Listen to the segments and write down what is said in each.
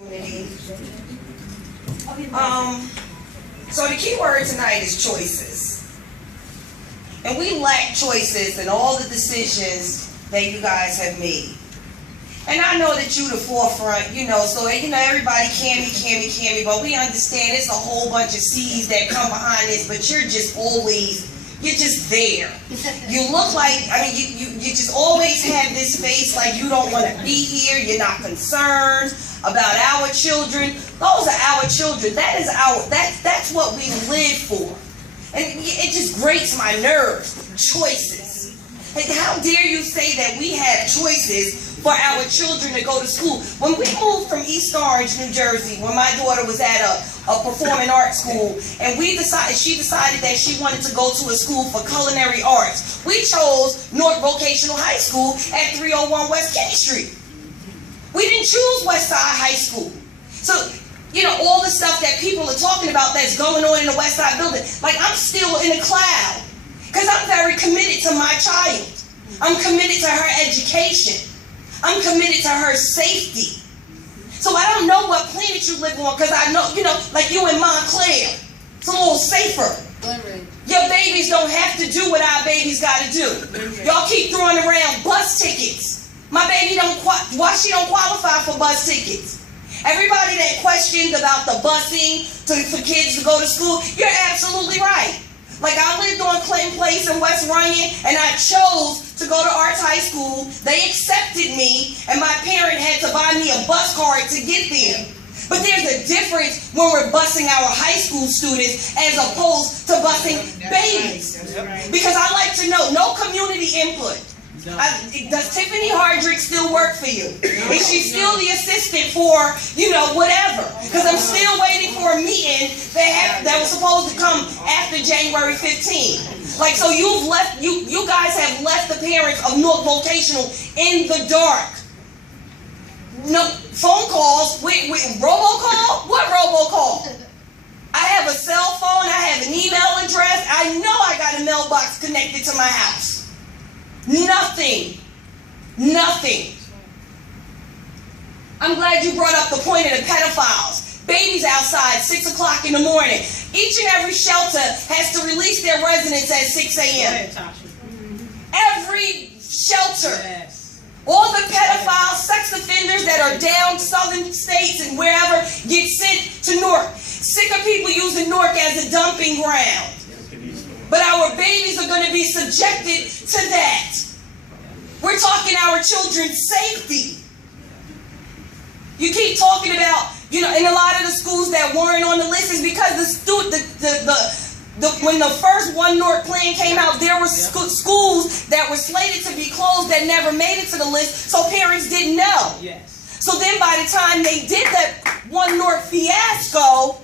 So the key word tonight is choices. And we lack choices in all the decisions that you guys have made. And I know that you the forefront, so everybody can be, but we understand it's a whole bunch of C's that come behind this, but you're just there. You look like, you just always have this face like you don't want to be here, you're not concerned about our children. Those are our children. That's what we live for. And it just grates my nerves. Choices. And how dare you say that we have choices for our children to go to school? When we moved from East Orange, New Jersey, when my daughter was at a performing arts school, and she decided that she wanted to go to a school for culinary arts, we chose Newark Vocational High School at 301 West Kenny Street. We didn't choose Westside High School. So, all the stuff that people are talking about that's going on in the Westside building, like I'm still in a cloud because I'm very committed to my child. I'm committed to her education. I'm committed to her safety. So I don't know what planet you live on because I know, like you in Montclair, it's a little safer. Your babies don't have to do what our babies got to do. Y'all keep throwing around bus tickets. My baby why she don't qualify for bus tickets? Everybody that questioned about the busing for kids to go to school, you're absolutely right. Like I lived on Clinton Place in West Runyon, and I chose to go to Arts High School. They accepted me, and my parent had to buy me a bus card to get there. But there's a difference when we're busing our high school students as opposed to busing babies. Because I like to know, no community input. Does Tiffany Hardrick still work for you? Is she still the assistant for, whatever? Because I'm still waiting for a meeting that was supposed to come after January 15th. Like, so you guys have left the parents of Newark Vocational in the dark. No phone calls, with robocall? What robocall? I have a cell phone, I have an email address, I know I got a mailbox connected to my house. Nothing. I'm glad you brought up the point of the pedophiles. Babies outside, 6 o'clock in the morning. Each and every shelter has to release their residents at 6 a.m. Every shelter. Yes. All the pedophiles, sex offenders that are down southern states and wherever get sent to Newark. Sick of people using Newark as a dumping ground. But our babies are going to be subjected to that. We're talking our children's safety. You keep talking about, in a lot of the schools that weren't on the list is because when the first One Newark plan came out, there were schools that were slated to be closed that never made it to the list, so parents didn't know. Yes. So then by the time they did that One Newark fiasco,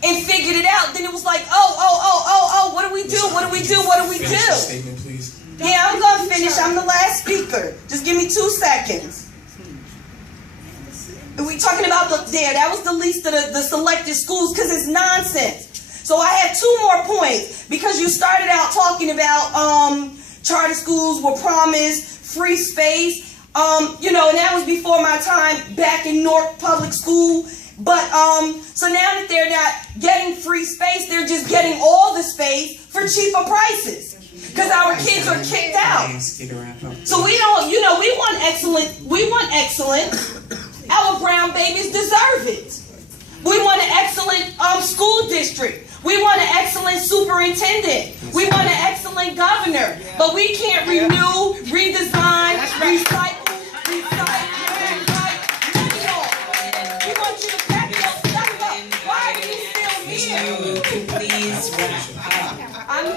and figured it out, then it was like, what do we do? Statement, please. Yeah, I'm going to finish. I'm the last speaker. Just give me 2 seconds. We talking about that was the least of the selected schools because it's nonsense. So I have 2 more points because you started out talking about charter schools were promised free space. And that was before my time back in Newark Public School. But, so now that they're not getting free space, they're just getting all the space for cheaper prices. Because our kids are kicked out. So we don't, we want excellent. Our brown babies deserve it. We want an excellent school district. We want an excellent superintendent. We want an excellent governor. But we can't renew, redesign, recycle. I'm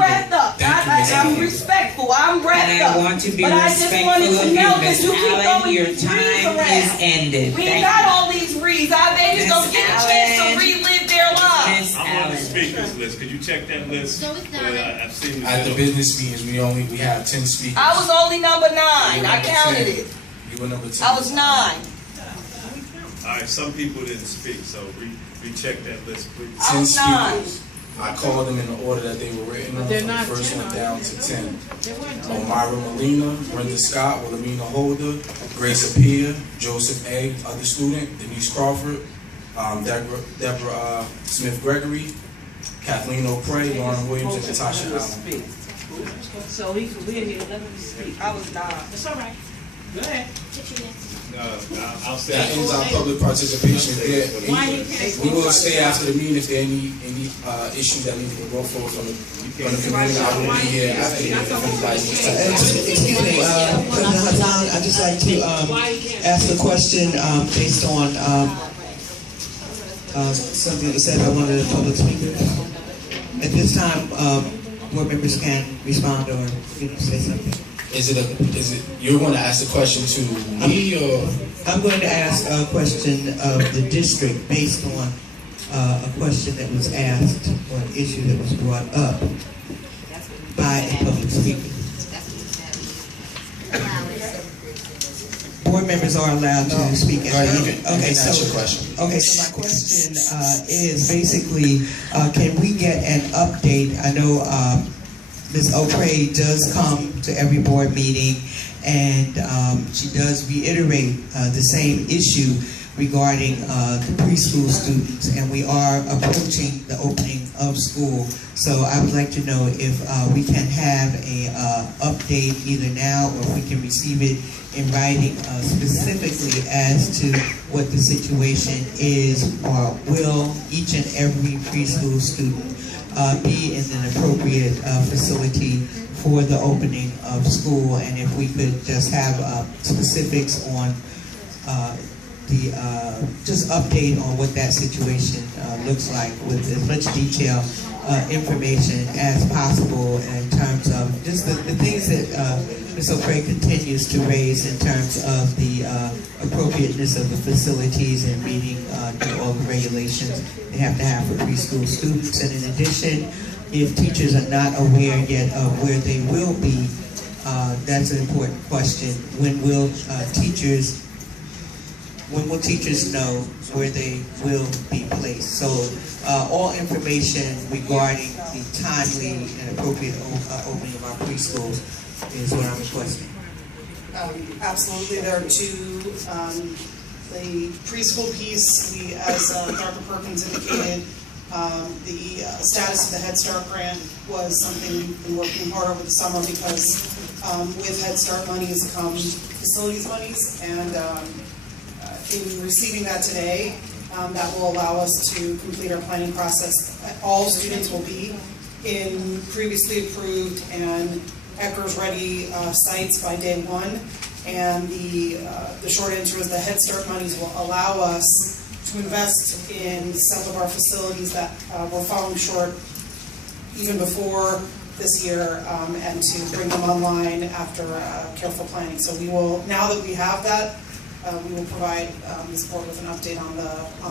wrapped up. I'm respectful. I'm wrapped up. I want to be respectful of you, Miss Allen. Your time is ended. We ain't got all these reads. Our babies don't get a chance to relive their lives. I'm on the speakers list. Could you check that list? I've seen At the business meetings, we have 10 speakers. I was only number 9. I counted it. You were number 10. I was 9. All right, some people didn't speak, so recheck that list, please. I was 9. I called them in the order that they were written on, they're from the not first 10, one are down they? to 10. They weren't 10. Myra Molina, Brenda Scott, Wilhelmina Holder, Grace Apia, Joseph A., other student, Denise Crawford, Deborah Smith Gregory, Kathleen O'Prey, Lauren Williams, and Natasha Allen. So he could be here, let him speak. I was not. It's all right. Go ahead. I'll say. That ends our public participation. We will stay after the meeting if there are any issues that need to be brought forward from the community. I will be here after the meeting if anybody needs to. Excuse me, President Hassan, I'd just like to ask a question based on something that was said by one of the public speakers. At this time, board members can respond or say something. Is it you're going to ask the question to me or? I'm going to ask a question of the district based on a question that was asked or an issue that was brought up by a public speaker. Board members are allowed to speak. Okay, so your question. Okay, so my question is basically, can we get an update? I know Ms. O'Prey does come to every board meeting, and she does reiterate the same issue regarding the preschool students, and we are approaching the opening of school. So I would like to know if we can have a update either now or if we can receive it in writing specifically as to what the situation is, or will each and every preschool student be in an appropriate facility for the opening of school, and if we could just have specifics on just update on what that situation looks like with as much detail, information as possible in terms of just the things that Ms. O'Prey continues to raise in terms of the appropriateness of the facilities and meeting all the regulations they have to have for preschool students. And in addition, if teachers are not aware yet of where they will be, that's an important question. When will teachers know where they will be placed? So all information regarding the timely and appropriate opening of our preschools is what I'm requesting. Absolutely, there are two. The preschool piece, as Dr. Perkins indicated, the status of the Head Start grant was something we've been working hard over the summer because with Head Start monies come facilities monies, and in receiving that today, that will allow us to complete our planning process. All students will be in previously approved and ECHRS ready sites by day one, and the short answer is the Head Start monies will allow us to invest in some of our facilities that were falling short even before this year, and to bring them online after careful planning. So we will, now that we have that, we will provide this board with an update on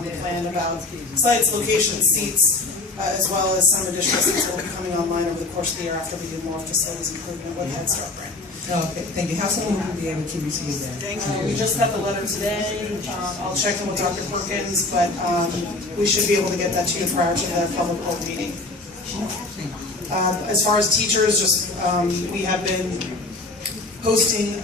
the plan about sites, locations, seats, as well as some additional seats that will be coming online over the course of the year after we do more facilities improvement with Head Start grant. Okay, thank you. How soon will we be able to receive that? We just got the letter today. I'll check in with Dr. Perkins, but we should be able to get that to you prior to the public board meeting. As far as teachers, just we have been posting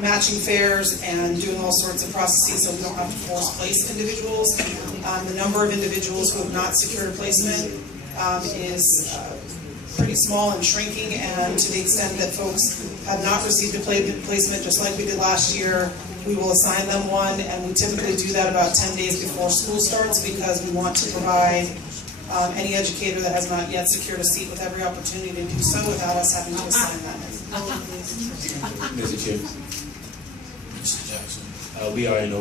matching fairs and doing all sorts of processes so we don't have to force place individuals. The number of individuals who have not secured a placement is pretty small and shrinking, and to the extent that folks have not received a placement, just like we did last year, we will assign them one, and we typically do that about 10 days before school starts because we want to provide any educator that has not yet secured a seat with every opportunity to do so without us having to assign that. Mr. Chair. Mr. Jackson. We are in